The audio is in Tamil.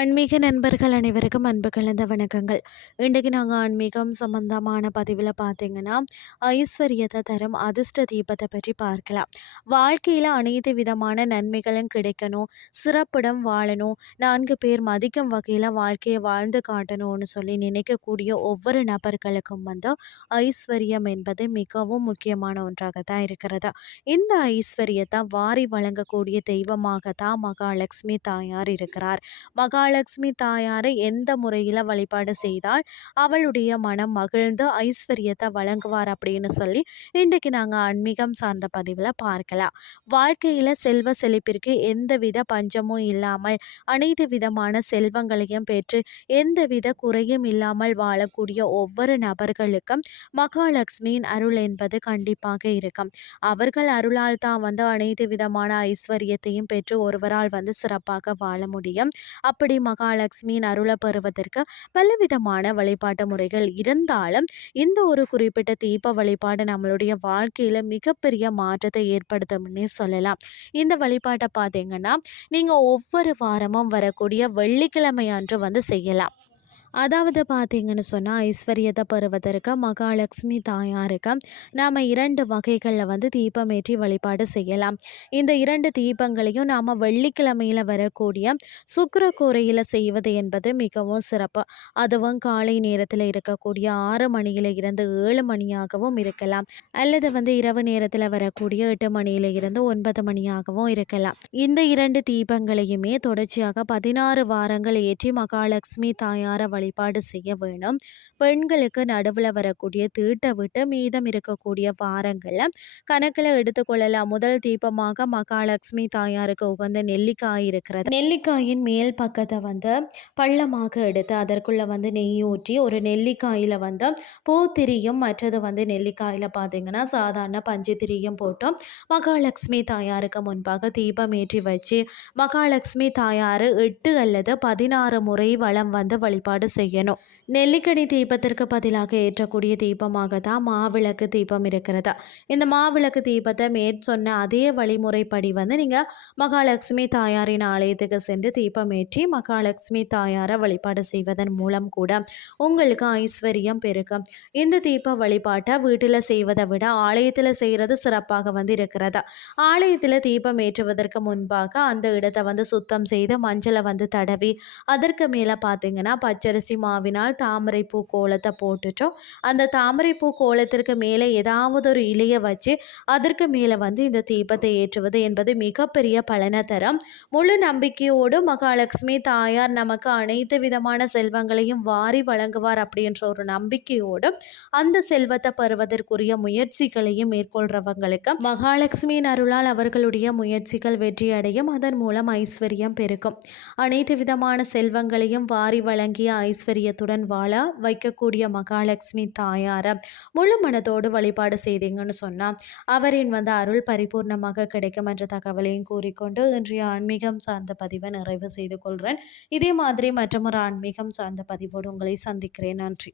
ஆன்மீக நண்பர்கள் அனைவருக்கும் அன்பு கலந்த வணக்கங்கள். இன்றைக்கு நாங்கள் ஆன்மீகம் சம்பந்தமான பதிவில் பார்த்தீங்கன்னா ஐஸ்வர்யத்தை தரும் அதிர்ஷ்ட தீபத்தை பற்றி பார்க்கலாம். வாழ்க்கையில் அனைத்து விதமான நன்மைகளும் கிடைக்கணும் சிறப்பிடம் வாழணும் நான்கு பேர் மதிக்கும் வகையில் வாழ்க்கையை வாழ்ந்து காட்டணும்னு சொல்லி நினைக்கக்கூடிய ஒவ்வொரு நபர்களுக்கும் வந்து ஐஸ்வர்யம் என்பது மிகவும் முக்கியமான ஒன்றாக தான் இருக்கிறது? இந்த ஐஸ்வர்யத்தை வாரி வழங்கக்கூடிய தெய்வமாக தான் மகாலட்சுமி தாயார் இருக்கிறார். மகா மகாலட்சுமி தாயாரை எந்த முறையில் வழிபாடு செய்தால் அவளுடைய மனம் மகிழ்ந்து ஐஸ்வர்யத்தை வழங்குவார் அப்படின்னு சொல்லி இன்றைக்கு நாங்கள் ஆன்மீகம் சார்ந்த பதிவில் பார்க்கலாம். வாழ்க்கையில் செல்வ செழிப்பிற்கு எந்தவித பஞ்சமும் இல்லாமல் அனைத்து விதமான செல்வங்களையும் பெற்று எந்தவித குறையும் இல்லாமல் வாழக்கூடிய ஒவ்வொரு நபர்களுக்கும் மகாலட்சுமியின் அருள் என்பது கண்டிப்பாக இருக்கும். அவர்கள் அருளால் தான் வந்து அனைத்து விதமான ஐஸ்வர்யத்தையும் பெற்று ஒருவரால் வந்து சிறப்பாக வாழ முடியும். அப்படி அப்படி மகாலட்சுமியின் அருளை பெறுவதற்கு பலவிதமான வழிபாட்டு முறைகள் இருந்தாலும் இந்த ஒரு குறிப்பிட்ட தீப வழிபாடு நம்மளுடைய வாழ்க்கையில் மிகப்பெரிய மாற்றத்தை ஏற்படுத்தும்னே சொல்லலாம். இந்த வழிபாட்டை பார்த்தீங்கன்னா நீங்கள் ஒவ்வொரு வாரமும் வரக்கூடிய வெள்ளிக்கிழமை அன்று வந்து செய்யலாம். அதாவது பார்த்தீங்கன்னு சொன்னால் ஐஸ்வர்யத்தை பெறுவதற்கு மகாலட்சுமி தாயாருக்கு நாம் இரண்டு வகைகளில் வந்து தீபமேற்றி வழிபாடு செய்யலாம். இந்த இரண்டு தீபங்களையும் நாம் வெள்ளிக்கிழமையில் வரக்கூடிய சுக்கரக்கூரையில் செய்வது என்பது மிகவும் சிறப்பு. அதுவும் காலை நேரத்தில் இருக்கக்கூடிய ஆறு மணியில் இருந்து ஏழு மணியாகவும் இருக்கலாம். அல்லது வந்து இரவு நேரத்தில் வரக்கூடிய எட்டு மணியில் இருந்து ஒன்பது மணியாகவும் இருக்கலாம். இந்த இரண்டு தீபங்களையுமே தொடர்ச்சியாக பதினாறு வாரங்கள் ஏற்றி மகாலட்சுமி தாயாரை வழிபாடு செய்ய வேணும். பெண்களுக்கு நடுவில் வரக்கூடிய தீட்டை விட்டு மீதம் இருக்கக்கூடிய பாரங்களில் கணக்கில் எடுத்துக்கொள்ளலாம் முதல் தீபமாக மகாலட்சுமி தாயாருக்கு உகந்த நெல்லிக்காய் இருக்கிறது. நெல்லிக்காயின் மேல் பக்கத்தை வந்து பள்ளமாக எடுத்து அதற்குள்ளே வந்து நெய் ஊற்றி ஒரு நெல்லிக்காயில் வந்து பூத்திரியும் மற்றது வந்து நெல்லிக்காயில் பார்த்தீங்கன்னா சாதாரண பஞ்சு திரியும் போட்டோம் மகாலட்சுமி தாயாருக்கு முன்பாக தீபம் ஏற்றி வச்சு மகாலட்சுமி தாயார் எட்டு அல்லது பதினாறு முறை வளம் வந்து வழிபாடு செய்யணும். நெல்லிக்கனி தீபத்திற்கு பதிலாக ஏற்றக்கூடிய தீபமாக தான் மாவிளக்கு தீபம் இருக்கிறது? இந்த மாவிளக்கு தீபத்தை மேற்சொன்ன அதே வழிமுறைப்படி வந்து நீங்கள் மகாலட்சுமி தாயாரின் ஆலயத்துக்கு சென்று தீபம் ஏற்றி மகாலட்சுமி தாயாரை வழிபாடு செய்வதன் மூலம் கூட உங்களுக்கு ஐஸ்வர்யம் பெருக்கும் இந்த தீப வழிபாட்டை வீட்டில் செய்வதை விட ஆலயத்தில் செய்கிறது சிறப்பாக வந்து இருக்கிறது? ஆலயத்தில் தீபம் ஏற்றுவதற்கு முன்பாக அந்த இடத்தை வந்து சுத்தம் செய்து மஞ்சளை வந்து தடவி அதற்கு மேலே பார்த்தீங்கன்னா பச்சரி அரிசி மாவினால் தாமரைப்பூ கோலத்தை போட்டுட்டோம். அந்த தாமரைப்பூ கோலத்திற்கு மேலே ஏதாவது ஒரு இலையை வச்சு அதற்கு மேலே வந்து இந்த தீபத்தை ஏற்றுவது என்பது மிகப்பெரிய பலனை தரும் முழு நம்பிக்கையோடு மகாலட்சுமி தாயார் நமக்கு அனைத்து விதமான செல்வங்களையும் வாரி வழங்குவார் அப்படின்ற ஒரு நம்பிக்கையோடு அந்த செல்வத்தை பெறுவதற்குரிய முயற்சிகளையும் மேற்கொள்றவங்களுக்கு மகாலட்சுமியின் அருளால் அவர்களுடைய முயற்சிகள் வெற்றி அடையும் அதன் மூலம் ஐஸ்வர்யம் பெருக்கும் அனைத்து விதமான செல்வங்களையும் வாரி வழங்கிய ஐஸ்வர்யத்துடன் வாழ வைக்கக்கூடிய மகாலட்சுமி தாயார முழு மனதோடு வழிபாடு செய்தீங்கன்னு சொன்னால் அவரின் வந்து அருள் பரிபூர்ணமாக கிடைக்கும் என்ற தகவலையும் கூறிக்கொண்டு இன்றைய ஆன்மீகம் சார்ந்த பதிவை நிறைவு செய்து கொள்கிறேன் இதே மாதிரி மற்றொரு ஆன்மீகம் சார்ந்த பதிவோடு உங்களை சந்திக்கிறேன். நன்றி.